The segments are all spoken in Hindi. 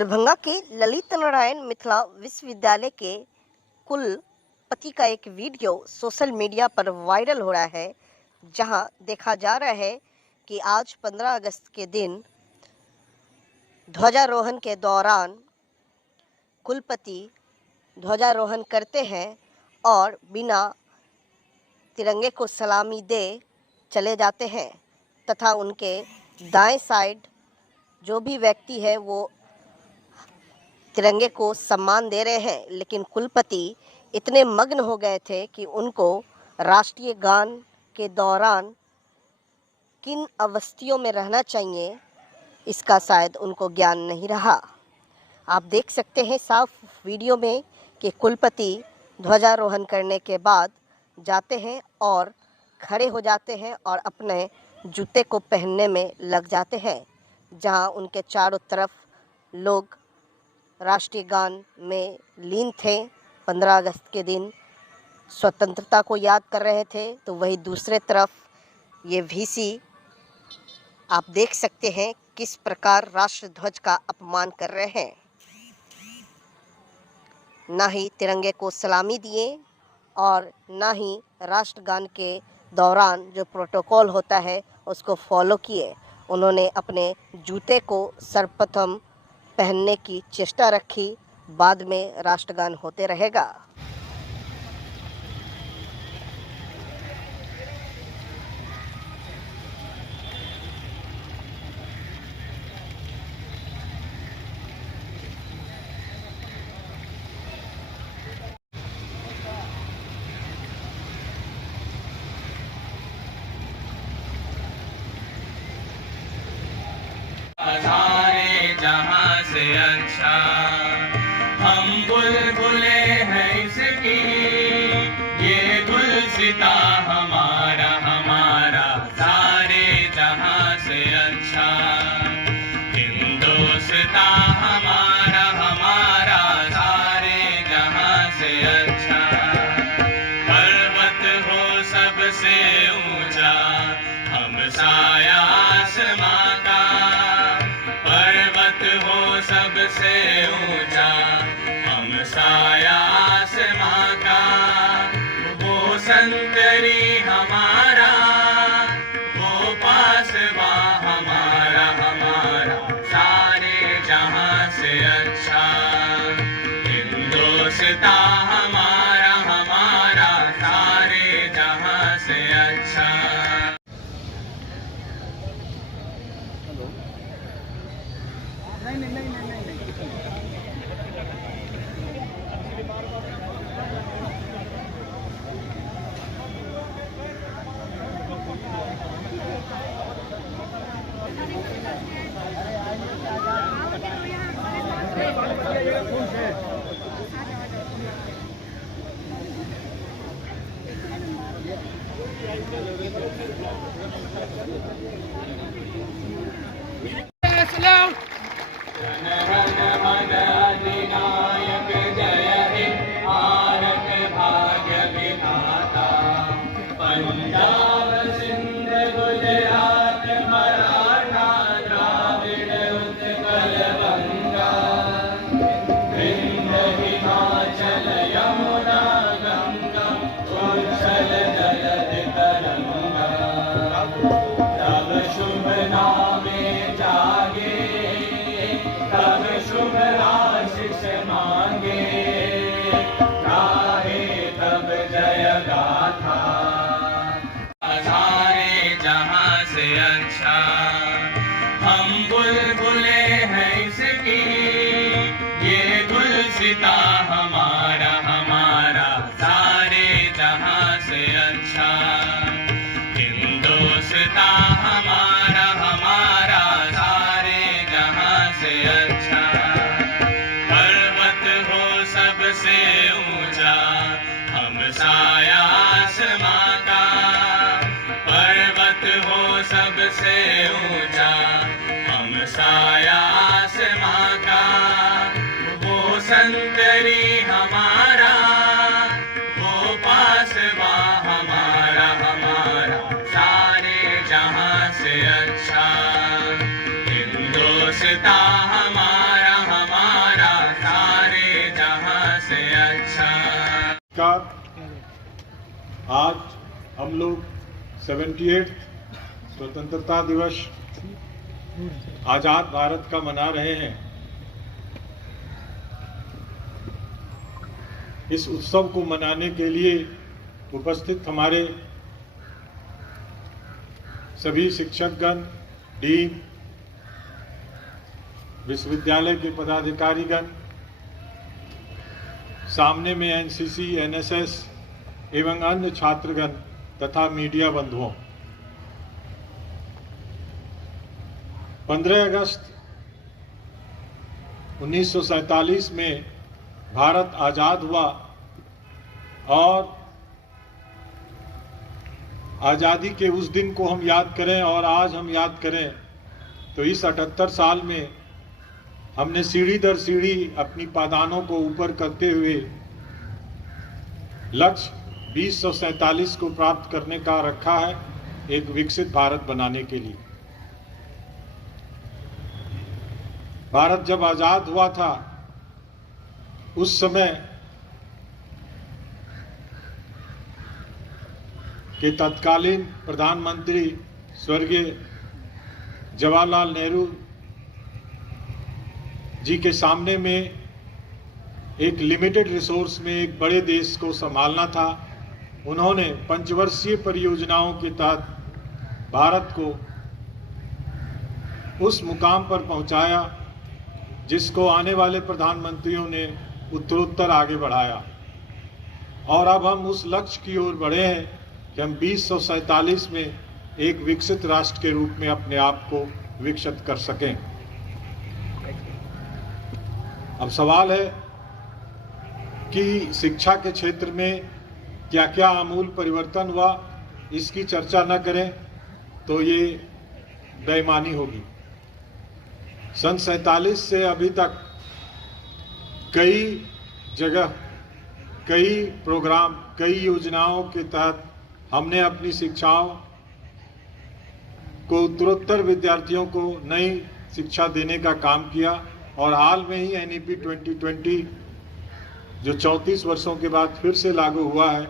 दरभंगा के ललित नारायण मिथिला विश्वविद्यालय के कुलपति का एक वीडियो सोशल मीडिया पर वायरल हो रहा है, जहां देखा जा रहा है कि आज 15 अगस्त के दिन ध्वजारोहण के दौरान कुलपति ध्वजारोहण करते हैं और बिना तिरंगे को सलामी दे चले जाते हैं तथा उनके दाएं साइड जो भी व्यक्ति है वो तिरंगे को सम्मान दे रहे हैं, लेकिन कुलपति इतने मग्न हो गए थे कि उनको राष्ट्रीय गान के दौरान किन अवस्थियों में रहना चाहिए इसका शायद उनको ज्ञान नहीं रहा। आप देख सकते हैं साफ वीडियो में कि कुलपति ध्वजारोहण करने के बाद जाते हैं और खड़े हो जाते हैं और अपने जूते को पहनने में लग जाते हैं, जहां उनके चारों तरफ लोग राष्ट्रीय गान में लीन थे। 15 अगस्त के दिन स्वतंत्रता को याद कर रहे थे, तो वही दूसरे तरफ ये वीसी आप देख सकते हैं किस प्रकार राष्ट्र ध्वज का अपमान कर रहे हैं। ना ही तिरंगे को सलामी दिए और ना ही राष्ट्रगान के दौरान जो प्रोटोकॉल होता है उसको फॉलो किए। उन्होंने अपने जूते को सर्वप्रथम पहनने की चेष्टा रखी, बाद में राष्ट्रगान होते रहेगा। सारे जहां से अच्छा हम बुलबुले हैं इसकी, ये गुलसिता हमारा हमारा सारे जहां से अच्छा, हिंदुस्ता हमारा हमारा सारे जहां से अच्छा, पर्वत हो सबसे ऊंचा हम साया आसमां का, पर्वत हो सबसे ऊंचा हम साया आसमां का, वो संतरी हमारा वो पासवा हमारा हमारा सारे जहां से अच्छा, हिंदुस्ता हमारा हमारा सारे जहां से अच्छा। अच्छा हम बुलबुले हैं इसकी, ये गुलसिता हमारा हमारा सारे जहां से अच्छा, हिंदुस्ता हमारा हमारा सारे जहां से अच्छा, पर्वत हो सबसे ऊंचा हम साया आसमां का, पर्वत हो सबसे ऊंचा हम साया आसमां का, वो संतरी हमारा वो पासवा हमारा हमारा सारे जहां से अच्छा, हिंदुस्ता हमारा हमारा नमस्कार। आज हम लोग 78 स्वतंत्रता दिवस आज़ाद भारत का मना रहे हैं। इस उत्सव को मनाने के लिए उपस्थित हमारे सभी शिक्षकगण, डीन, विश्वविद्यालय के पदाधिकारीगण, सामने में एनसीसी, एनएसएस एवं अन्य छात्रगण तथा मीडिया बंधुओं, 15 अगस्त 1947 में भारत आज़ाद हुआ और आज़ादी के उस दिन को हम याद करें और आज हम याद करें तो इस 78 साल में हमने सीढ़ी दर सीढ़ी अपनी पादानों को ऊपर करते हुए लक्ष्य 2047 को प्राप्त करने का रखा है, एक विकसित भारत बनाने के लिए। भारत जब आज़ाद हुआ था उस समय के तत्कालीन प्रधानमंत्री स्वर्गीय जवाहरलाल नेहरू जी के सामने में एक लिमिटेड रिसोर्स में एक बड़े देश को संभालना था। उन्होंने पंचवर्षीय परियोजनाओं के तहत भारत को उस मुकाम पर पहुंचाया जिसको आने वाले प्रधानमंत्रियों ने उत्तरोत्तर आगे बढ़ाया। और अब हम उस लक्ष्य की ओर बढ़े हैं कि हम 2047 में एक विकसित राष्ट्र के रूप में अपने आप को विकसित कर सकें। अब सवाल है कि शिक्षा के क्षेत्र में क्या क्या आमूल परिवर्तन हुआ, इसकी चर्चा न करें तो ये बेईमानी होगी। सन 47 से अभी तक कई जगह, कई प्रोग्राम, कई योजनाओं के तहत हमने अपनी शिक्षाओं को उत्तरोत्तर विद्यार्थियों को नई शिक्षा देने का काम किया। और हाल में ही एनईपी 2020 जो 34 वर्षों के बाद फिर से लागू हुआ है,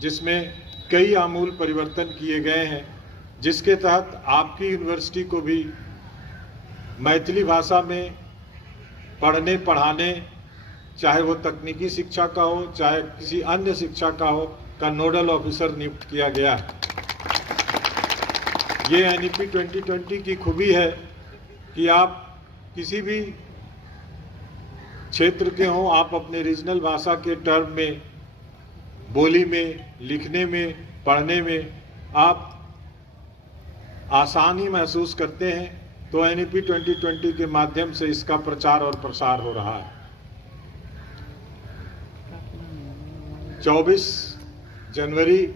जिसमें कई आमूल परिवर्तन किए गए हैं, जिसके तहत आपकी यूनिवर्सिटी को भी मैथिली भाषा में पढ़ने पढ़ाने, चाहे वो तकनीकी शिक्षा का हो चाहे किसी अन्य शिक्षा का हो, का नोडल ऑफिसर नियुक्त किया गया है। ये एनईपी 2020 की खूबी है कि आप किसी भी क्षेत्र के हों, आप अपने रीजनल भाषा के टर्म में, बोली में, लिखने में, पढ़ने में आप आसानी महसूस करते हैं। तो एनईपी 2020 के माध्यम से इसका प्रचार और प्रसार हो रहा है। 24 जनवरी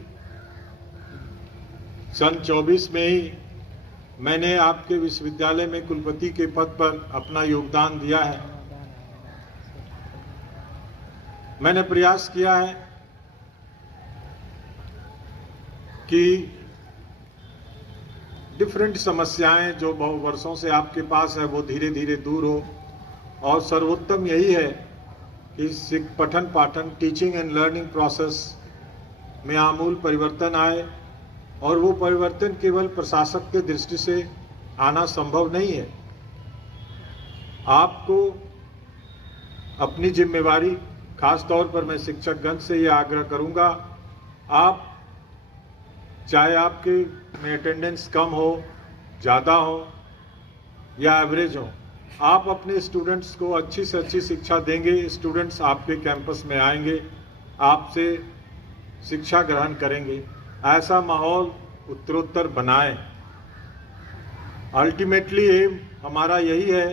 सन 24 में ही मैंने आपके विश्वविद्यालय में कुलपति के पद पर अपना योगदान दिया है। मैंने प्रयास किया है कि डिफरेंट समस्याएं जो बहु वर्षों से आपके पास है वो धीरे धीरे दूर हो, और सर्वोत्तम यही है कि पठन पाठन, टीचिंग एंड लर्निंग प्रोसेस में आमूल परिवर्तन आए। और वो परिवर्तन केवल प्रशासक के दृष्टि से आना संभव नहीं है। आपको अपनी जिम्मेवारी, खास तौर पर मैं शिक्षकगण से ये आग्रह करूंगा, आप चाहे आपके में अटेंडेंस कम हो, ज़्यादा हो या एवरेज हो, आप अपने स्टूडेंट्स को अच्छी से अच्छी शिक्षा देंगे। स्टूडेंट्स आपके कैंपस में आएंगे, आपसे शिक्षा ग्रहण करेंगे। ऐसा माहौल उत्तरोत्तर बनाएं। अल्टीमेटली एम हमारा यही है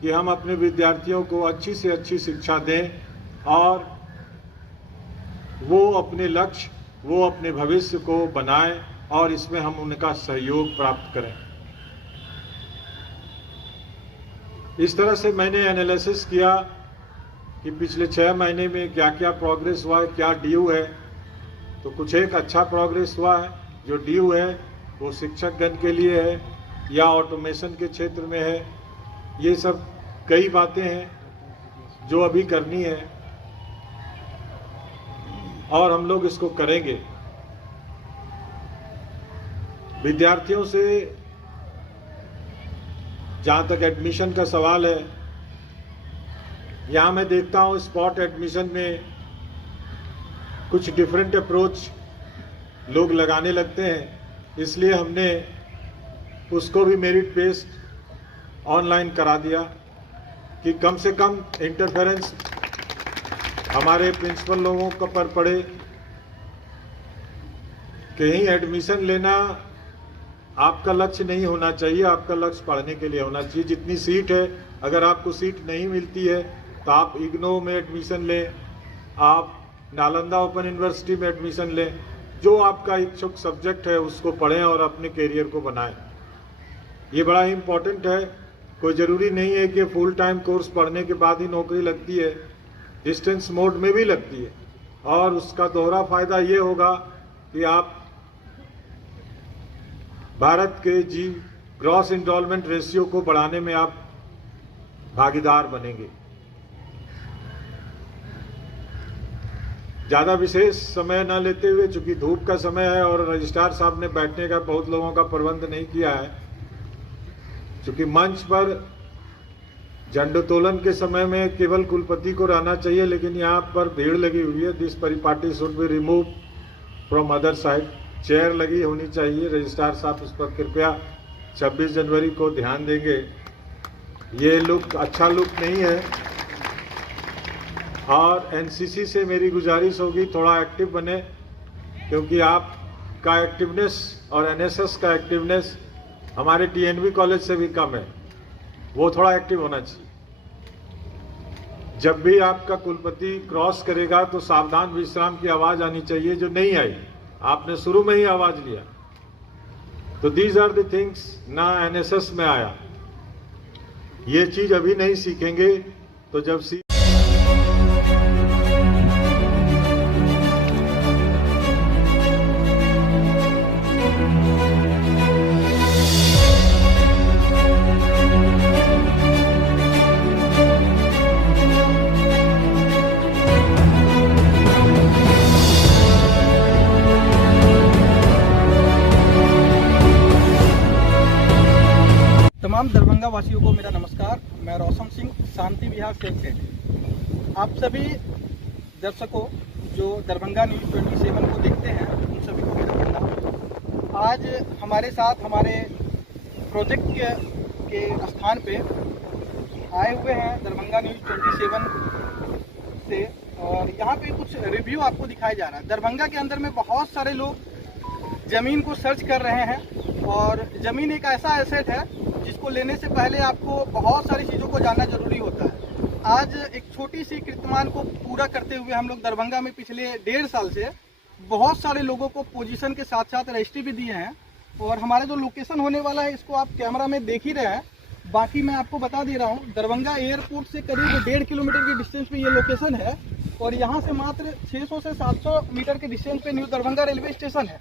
कि हम अपने विद्यार्थियों को अच्छी से अच्छी शिक्षा दें और वो अपने लक्ष्य, वो अपने भविष्य को बनाएं और इसमें हम उनका सहयोग प्राप्त करें। इस तरह से मैंने एनालिसिस किया कि पिछले 6 महीने में क्या क्या प्रोग्रेस हुआ है, क्या ड्यू है। तो कुछ एक अच्छा प्रोग्रेस हुआ है। जो ड्यू है वो शिक्षकगण के लिए है या ऑटोमेशन के क्षेत्र में है। ये सब कई बातें हैं जो अभी करनी है। और हम लोग इसको करेंगे। विद्यार्थियों से जहाँ तक एडमिशन का सवाल है, यहाँ मैं देखता हूँ स्पॉट एडमिशन में कुछ डिफरेंट अप्रोच लोग लगाने लगते हैं, इसलिए हमने उसको भी मेरिट बेस्ड ऑनलाइन करा दिया कि कम से कम इंटरफेरेंस हमारे प्रिंसिपल लोगों को पर पड़े। कहीं एडमिशन लेना आपका लक्ष्य नहीं होना चाहिए, आपका लक्ष्य पढ़ने के लिए होना चाहिए। जितनी सीट है, अगर आपको सीट नहीं मिलती है तो आप इग्नो में एडमिशन लें, आप नालंदा ओपन यूनिवर्सिटी में एडमिशन लें, जो आपका इच्छुक सब्जेक्ट है उसको पढ़ें और अपने करियर को बनाएं। ये बड़ा ही इम्पोर्टेंट है। कोई ज़रूरी नहीं है कि फुल टाइम कोर्स पढ़ने के बाद ही नौकरी लगती है, डिस्टेंस मोड में भी लगती है, और उसका दोहरा फायदा ये होगा कि आप भारत के ग्रॉस एनरोलमेंट रेशियो को बढ़ाने में आप भागीदार बनेंगे। ज़्यादा विशेष समय न लेते हुए, चूंकि धूप का समय है और रजिस्ट्रार साहब ने बैठने का बहुत लोगों का प्रबंध नहीं किया है, चूंकि मंच पर झंडोत्तोलन के समय में केवल कुलपति को रहना चाहिए, लेकिन यहाँ पर भीड़ लगी हुई है। दिस परिपाटी should be remove from other side. Chair लगी होनी चाहिए। रजिस्ट्रार साहब उस पर कृपया 26 जनवरी को ध्यान देंगे। ये लुक अच्छा लुक नहीं है। और एनसीसी से मेरी गुजारिश होगी थोड़ा एक्टिव बने, क्योंकि आपका एक्टिवनेस और एनएसएस का एक्टिवनेस हमारे टीएनवी कॉलेज से भी कम है। वो थोड़ा एक्टिव होना चाहिए। जब भी आपका कुलपति क्रॉस करेगा तो सावधान विश्राम की आवाज आनी चाहिए, जो नहीं आई। आपने शुरू में ही आवाज लिया। तो दीज आर द थिंग्स ना एनएसएस में आया। ये चीज अभी नहीं सीखेंगे तो जब तमाम दरभंगा वासियों को मेरा नमस्कार। मैं रोशन सिंह, शांति विहार सेक्रेटरी। आप सभी दर्शकों जो दरभंगा न्यूज़ 27 को देखते हैं, उन सभी को मेरा प्रणाम। आज हमारे साथ हमारे प्रोजेक्ट के स्थान पे आए हुए हैं दरभंगा न्यूज़ 27 से, और यहाँ पे कुछ रिव्यू आपको दिखाया जा रहा है। दरभंगा के अंदर में बहुत सारे लोग ज़मीन को सर्च कर रहे हैं, और ज़मीन एक ऐसा एसेट है जिसको लेने से पहले आपको बहुत सारी चीज़ों को जानना जरूरी होता है। आज एक छोटी सी कीर्तिमान को पूरा करते हुए हम लोग दरभंगा में पिछले 1.5 साल से बहुत सारे लोगों को पोजीशन के साथ साथ रजिस्ट्री भी दिए हैं, और हमारा जो लोकेशन होने वाला है इसको आप कैमरा में देख ही रहे हैं। बाकी मैं आपको बता दे रहा हूँ, दरभंगा एयरपोर्ट से करीब 1.5 किलोमीटर की डिस्टेंस पे ये लोकेशन है, और यहाँ से मात्र 600 से 700 मीटर के डिस्टेंस पे न्यू दरभंगा रेलवे स्टेशन है।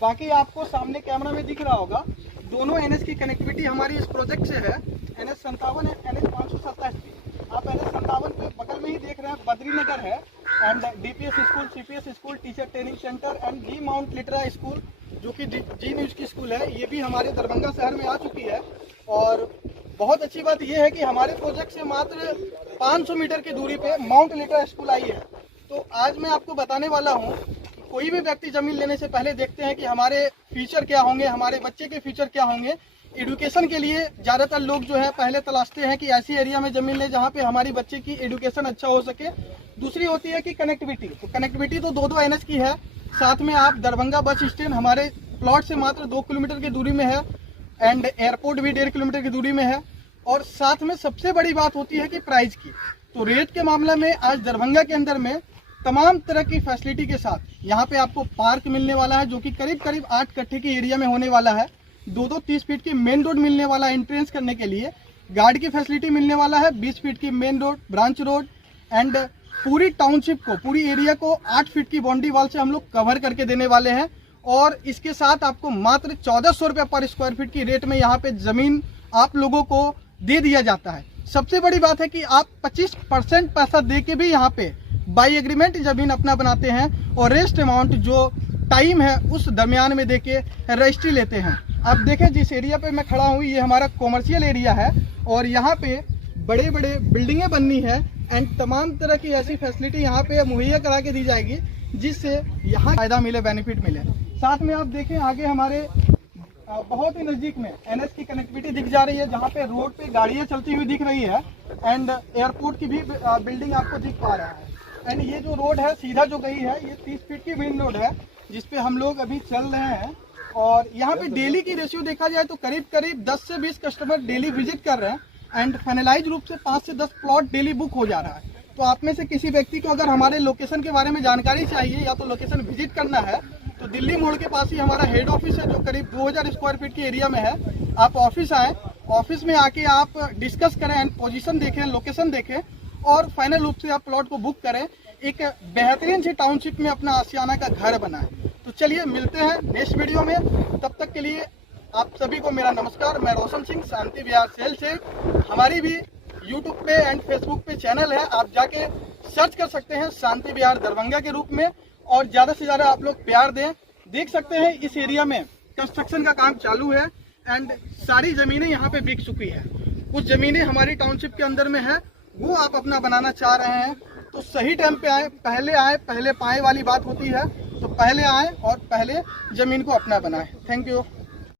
बाकी आपको सामने कैमरा में दिख रहा होगा, दोनों एनएच की कनेक्टिविटी हमारी इस प्रोजेक्ट से है। NH 57 है, NH 527 भी। आप NH 57 पे बगल में ही देख रहे हैं बद्रीनगर है, and DPS school, CPS school, teacher training centre and Zee Mount Litera school, जो कि जी न्यूज की स्कूल है, ये भी हमारे दरभंगा शहर में आ चुकी है। और बहुत अच्छी बात यह है कि हमारे प्रोजेक्ट से मात्र 500 मीटर की दूरी पे माउंट लिटरा स्कूल आई है। तो आज मैं आपको बताने वाला हूँ, कोई भी व्यक्ति जमीन लेने से पहले देखते हैं कि हमारे फ्यूचर क्या होंगे, हमारे बच्चे के फ्यूचर क्या होंगे। एजुकेशन के लिए ज़्यादातर लोग जो है पहले तलाशते हैं कि ऐसी एरिया में ज़मीन लें जहाँ पे हमारी बच्चे की एजुकेशन अच्छा हो सके। दूसरी होती है कि कनेक्टिविटी। तो कनेक्टिविटी तो 2 NH की है, साथ में आप दरभंगा बस स्टैंड हमारे प्लॉट से मात्र 2 किलोमीटर की दूरी में है, एंड एयरपोर्ट भी 1.5 किलोमीटर की दूरी में है। और साथ में सबसे बड़ी बात होती है कि प्राइस की। तो रेट के मामले में आज दरभंगा के अंदर में तमाम तरह की फैसिलिटी के साथ यहाँ पे आपको पार्क मिलने वाला है, जो कि करीब 8 कट्ठे की एरिया में होने वाला है। 2 30 फीट की मेन रोड मिलने वाला है एंट्रेंस करने के लिए। गार्ड की फैसिलिटी मिलने वाला है, 20 फीट की main road, branch road, and पूरी टाउनशिप को, पूरी एरिया को 8 फीट की बाउंड्री वॉल से हम लोग कवर करके देने वाले हैं। और इसके साथ आपको मात्र 1400 रुपये पर स्क्वायर फीट की रेट में यहाँ पे जमीन आप लोगों को दे दिया जाता है। सबसे बड़ी बात है कि आप 25% पैसा दे के भी यहाँ पे बाई एग्रीमेंट ज़मीन अपना बनाते हैं और रेस्ट अमाउंट जो टाइम है उस दरमियान में देके रजिस्ट्री लेते हैं। अब देखें जिस एरिया पे मैं खड़ा हूँ ये हमारा कॉमर्शियल एरिया है और यहाँ पे बड़े बड़े बिल्डिंगें बननी है एंड तमाम तरह की ऐसी फैसिलिटी यहाँ पे मुहैया करा के दी जाएगी जिससे यहाँ फायदा मिले, बेनिफिट मिले। साथ में आप देखें आगे हमारे बहुत ही नज़दीक में NH की कनेक्टिविटी दिख जा रही है जहाँ पे रोड पे गाड़ियाँ चलती हुई दिख रही है एंड एयरपोर्ट की भी बिल्डिंग आपको दिख पा रहा है। एंड ये जो रोड है सीधा जो गई है ये 30 फीट की मेन रोड है जिसपे हम लोग अभी चल रहे हैं और यहाँ पे डेली की रेशियो देखा जाए तो करीब करीब 10 से 20 कस्टमर डेली विजिट कर रहे हैं एंड फाइनलाइज रूप से 5 से 10 प्लॉट डेली बुक हो जा रहा है। तो आप में से किसी व्यक्ति को अगर हमारे लोकेशन के बारे में जानकारी चाहिए या तो लोकेशन विजिट करना है तो दिल्ली मोड़ के पास ही हमारा हेड ऑफिस है जो करीब 2000 स्क्वायर फीट के एरिया में है। आप ऑफिस आए, ऑफिस में आके आप डिस्कस करें एंड पोजीशन देखें, लोकेशन देखें और फाइनल रूप से आप प्लॉट को बुक करें, एक बेहतरीन सी टाउनशिप में अपना आशियाना का घर बनाएं। तो चलिए मिलते हैं नेक्स्ट वीडियो में, तब तक के लिए आप सभी को मेरा नमस्कार। मैं रोशन सिंह, शांति विहार सेल से। हमारी भी यूट्यूब पे एंड फेसबुक पे चैनल है, आप जाके सर्च कर सकते हैं शांति विहार दरभंगा के रूप में और ज़्यादा से ज़्यादा आप लोग प्यार दें। देख सकते हैं इस एरिया में कंस्ट्रक्शन का काम चालू है एंड सारी ज़मीनें यहाँ पे बिक चुकी है। कुछ ज़मीनें हमारी टाउनशिप के अंदर में है, वो आप अपना बनाना चाह रहे हैं तो सही टाइम पे आए, पहले पाए वाली बात होती है। तो पहले आए और पहले ज़मीन को अपना बनाएं। Thank you.